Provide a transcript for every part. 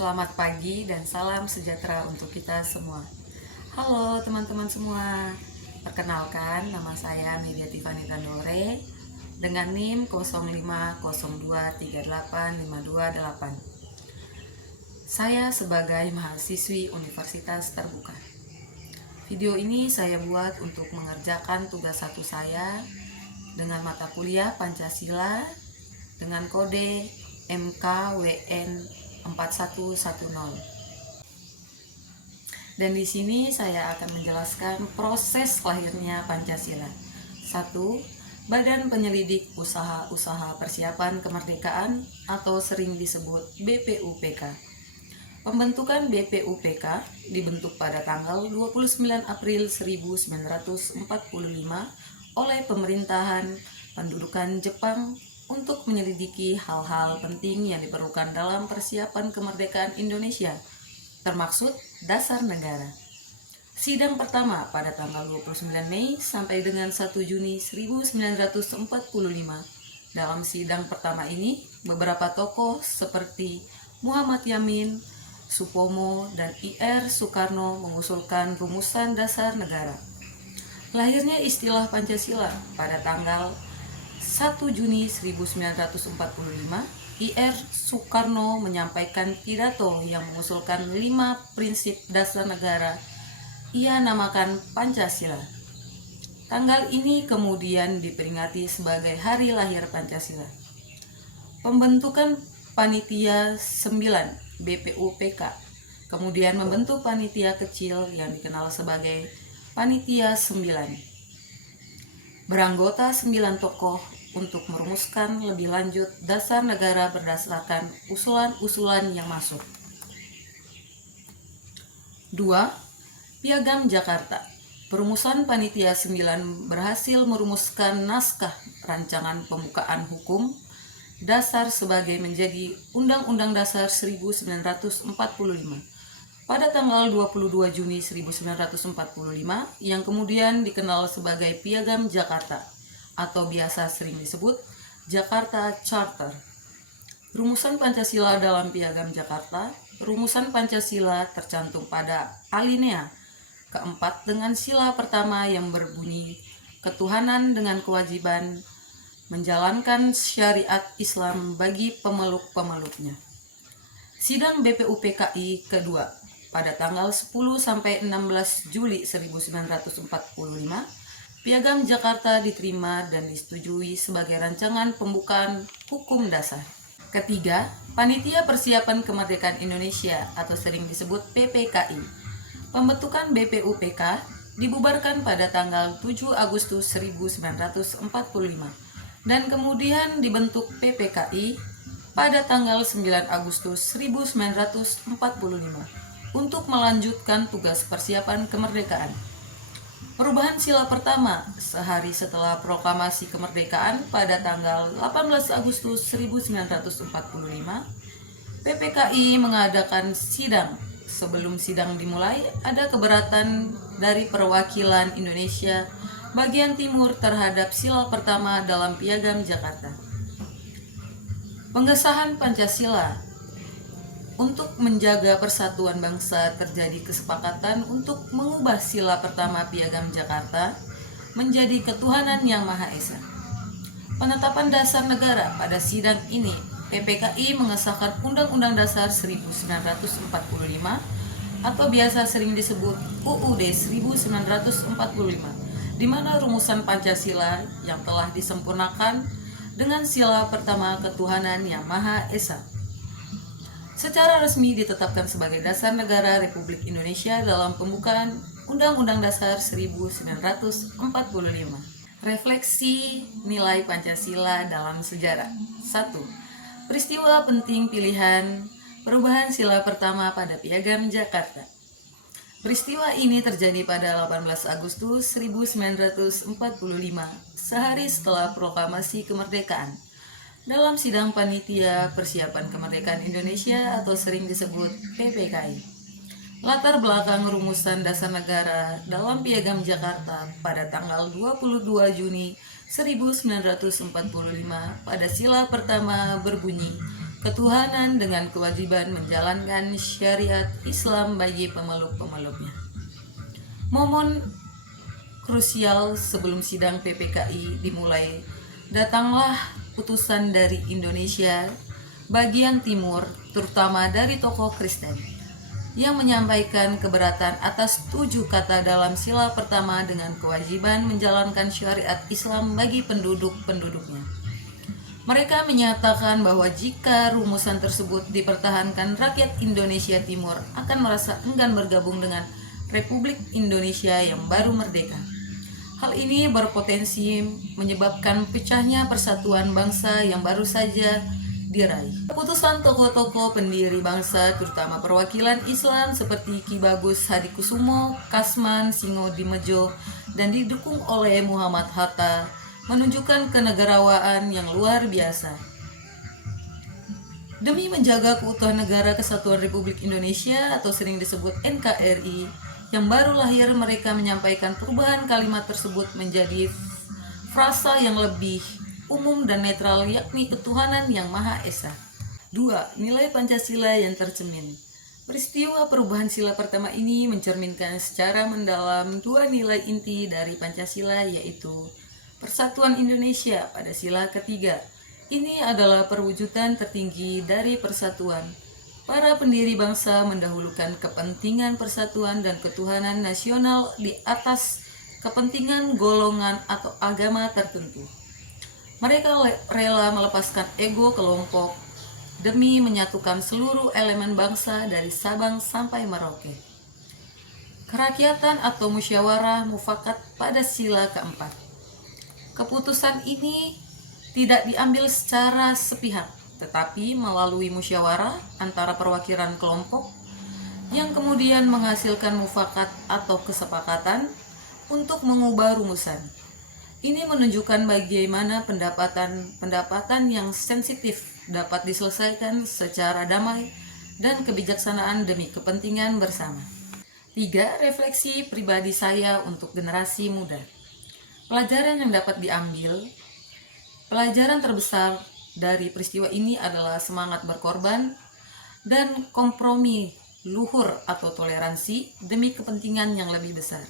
Selamat pagi dan salam sejahtera untuk kita semua. Halo teman-teman semua. Perkenalkan, nama saya Media Tiffany Tandore dengan NIM 0502385228. Saya sebagai mahasiswi Universitas Terbuka. Video ini saya buat untuk mengerjakan tugas satu saya dengan mata kuliah Pancasila dengan kode MKWN 4110. Dan di sini saya akan menjelaskan proses lahirnya Pancasila. 1. Badan Penyelidik Usaha-Usaha Persiapan Kemerdekaan atau sering disebut BPUPK. Pembentukan BPUPK dibentuk pada tanggal 29 April 1945 oleh pemerintahan pendudukan Jepang untuk menyelidiki hal-hal penting yang diperlukan dalam persiapan kemerdekaan Indonesia, termaksud dasar negara. Sidang pertama pada tanggal 29 Mei sampai dengan 1 Juni 1945. Dalam sidang pertama ini, beberapa tokoh seperti Muhammad Yamin, Supomo, dan Ir Soekarno mengusulkan rumusan dasar negara. Lahirnya istilah Pancasila pada tanggal 1 Juni 1945, Ir Soekarno menyampaikan pidato yang mengusulkan 5 prinsip dasar negara. Ia namakan Pancasila. Tanggal ini kemudian diperingati sebagai Hari Lahir Pancasila. Pembentukan Panitia 9 BPUPK kemudian membentuk panitia kecil yang dikenal sebagai Panitia 9. Beranggota 9 tokoh untuk merumuskan lebih lanjut dasar negara berdasarkan usulan-usulan yang masuk. 2. Piagam Jakarta. Perumusan Panitia 9 berhasil merumuskan naskah rancangan pembukaan hukum dasar sebagai menjadi Undang-Undang Dasar 1945 pada tanggal 22 Juni 1945 yang kemudian dikenal sebagai Piagam Jakarta atau biasa sering disebut Jakarta Charter. Rumusan Pancasila dalam Piagam Jakarta. Rumusan Pancasila tercantum pada alinea keempat dengan sila pertama yang berbunyi ketuhanan dengan kewajiban menjalankan syariat Islam bagi pemeluk-pemeluknya. Sidang BPUPKI kedua pada tanggal 10 sampai 16 Juli 1945, Piagam Jakarta diterima dan disetujui sebagai rancangan pembukaan hukum dasar. Ketiga, Panitia Persiapan Kemerdekaan Indonesia atau sering disebut PPKI. Pembentukan BPUPK dibubarkan pada tanggal 7 Agustus 1945 dan kemudian dibentuk PPKI pada tanggal 9 Agustus 1945 untuk melanjutkan tugas persiapan kemerdekaan. Perubahan sila pertama sehari setelah proklamasi kemerdekaan pada tanggal 18 Agustus 1945, PPKI mengadakan sidang. Sebelum sidang dimulai, ada keberatan dari perwakilan Indonesia bagian timur terhadap sila pertama dalam Piagam Jakarta. Pengesahan Pancasila. Untuk menjaga persatuan bangsa terjadi kesepakatan untuk mengubah sila pertama Piagam Jakarta menjadi ketuhanan yang Maha Esa. Penetapan dasar negara pada sidang ini, PPKI mengesahkan Undang-Undang Dasar 1945 atau biasa sering disebut UUD 1945, di mana rumusan Pancasila yang telah disempurnakan dengan sila pertama ketuhanan yang Maha Esa secara resmi ditetapkan sebagai dasar negara Republik Indonesia dalam pembukaan Undang-Undang Dasar 1945. Refleksi nilai Pancasila dalam sejarah. 1. Peristiwa penting pilihan perubahan sila pertama pada Piagam Jakarta. Peristiwa ini terjadi pada 18 Agustus 1945, sehari setelah proklamasi kemerdekaan. Dalam sidang Panitia Persiapan Kemerdekaan Indonesia atau sering disebut PPKI. Latar belakang rumusan dasar negara dalam Piagam Jakarta pada tanggal 22 Juni 1945 pada sila pertama berbunyi ketuhanan dengan kewajiban menjalankan syariat Islam bagi pemeluk-pemeluknya. Momen krusial sebelum sidang PPKI dimulai, datanglah utusan dari Indonesia bagian timur, terutama dari tokoh Kristen, yang menyampaikan keberatan atas 7 kata dalam sila pertama dengan kewajiban menjalankan syariat Islam bagi penduduk-penduduknya. Mereka menyatakan bahwa jika rumusan tersebut dipertahankan, rakyat Indonesia Timur akan merasa enggan bergabung dengan Republik Indonesia yang baru merdeka. Hal ini berpotensi menyebabkan pecahnya persatuan bangsa yang baru saja diraih. Keputusan tokoh-tokoh pendiri bangsa, terutama perwakilan Islam seperti Ki Bagus Hadikusumo, Kasman Singodimedjo, dan didukung oleh Muhammad Hatta, menunjukkan kenegarawanan yang luar biasa. Demi menjaga keutuhan Negara Kesatuan Republik Indonesia atau sering disebut NKRI, yang baru lahir, mereka menyampaikan perubahan kalimat tersebut menjadi frasa yang lebih umum dan netral, yakni ketuhanan yang Maha Esa. 2. Nilai Pancasila yang tercermin. Peristiwa perubahan sila pertama ini mencerminkan secara mendalam 2 nilai inti dari Pancasila, yaitu Persatuan Indonesia pada sila ketiga. Ini adalah perwujudan tertinggi dari persatuan. Para pendiri bangsa mendahulukan kepentingan persatuan dan ketuhanan nasional di atas kepentingan golongan atau agama tertentu. Mereka rela melepaskan ego kelompok demi menyatukan seluruh elemen bangsa dari Sabang sampai Merauke. Kerakyatan atau musyawarah mufakat pada sila keempat. Keputusan ini tidak diambil secara sepihak, tetapi melalui musyawarah antara perwakilan kelompok yang kemudian menghasilkan mufakat atau kesepakatan untuk mengubah rumusan. Ini menunjukkan bagaimana pendapatan yang sensitif dapat diselesaikan secara damai dan kebijaksanaan demi kepentingan bersama. 3. Refleksi pribadi saya untuk generasi muda. Pelajaran yang dapat diambil. Pelajaran terbesar dari peristiwa ini adalah semangat berkorban dan kompromi luhur atau toleransi demi kepentingan yang lebih besar.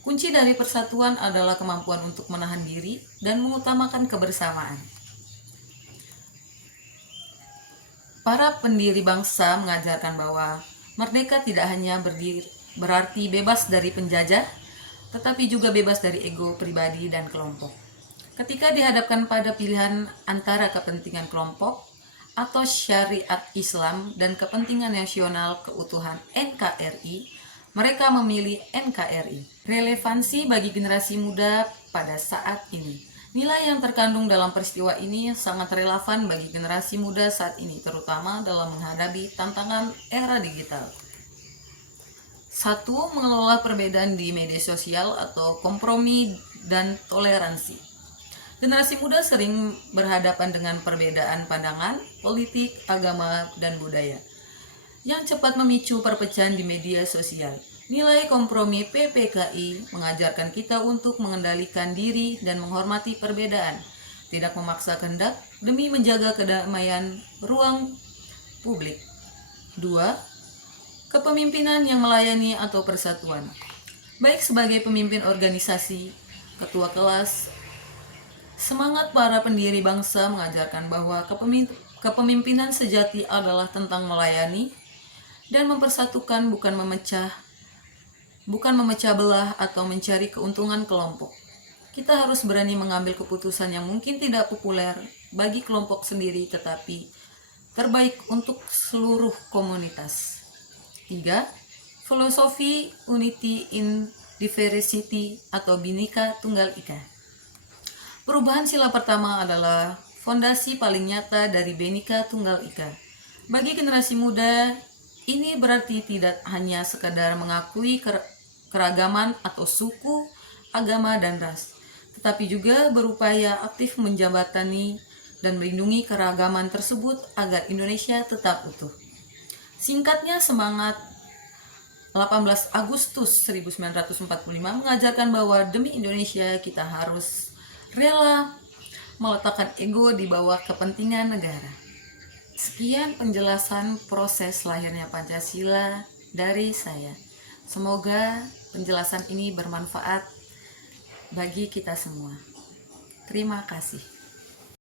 Kunci dari persatuan adalah kemampuan untuk menahan diri dan mengutamakan kebersamaan. Para pendiri bangsa mengajarkan bahwa merdeka tidak hanya berarti bebas dari penjajah, tetapi juga bebas dari ego pribadi dan kelompok. Ketika dihadapkan pada pilihan antara kepentingan kelompok atau syariat Islam dan kepentingan nasional keutuhan NKRI, mereka memilih NKRI. Relevansi bagi generasi muda pada saat ini. Nilai yang terkandung dalam peristiwa ini sangat relevan bagi generasi muda saat ini, terutama dalam menghadapi tantangan era digital. 1. Mengelola perbedaan di media sosial atau kompromi dan toleransi. Generasi muda sering berhadapan dengan perbedaan pandangan, politik, agama, dan budaya yang cepat memicu perpecahan di media sosial. Nilai kompromi PPKI mengajarkan kita untuk mengendalikan diri dan menghormati perbedaan, tidak memaksa kehendak demi menjaga kedamaian ruang publik. 2. Kepemimpinan yang melayani atau persatuan. Baik sebagai pemimpin organisasi, ketua kelas, semangat para pendiri bangsa mengajarkan bahwa kepemimpinan sejati adalah tentang melayani dan mempersatukan, bukan memecah belah atau mencari keuntungan kelompok. Kita harus berani mengambil keputusan yang mungkin tidak populer bagi kelompok sendiri, tetapi terbaik untuk seluruh komunitas. 3. Filosofi Unity in Diversity atau Bhinneka Tunggal Ika. Perubahan sila pertama adalah fondasi paling nyata dari Bhinneka Tunggal Ika. Bagi generasi muda, ini berarti tidak hanya sekadar mengakui keragaman atau suku, agama, dan ras, tetapi juga berupaya aktif menjembatani dan melindungi keragaman tersebut agar Indonesia tetap utuh. Singkatnya, semangat 18 Agustus 1945 mengajarkan bahwa demi Indonesia kita harus rela meletakkan ego di bawah kepentingan negara. Sekian penjelasan proses lahirnya Pancasila dari saya. Semoga penjelasan ini bermanfaat bagi kita semua. Terima kasih.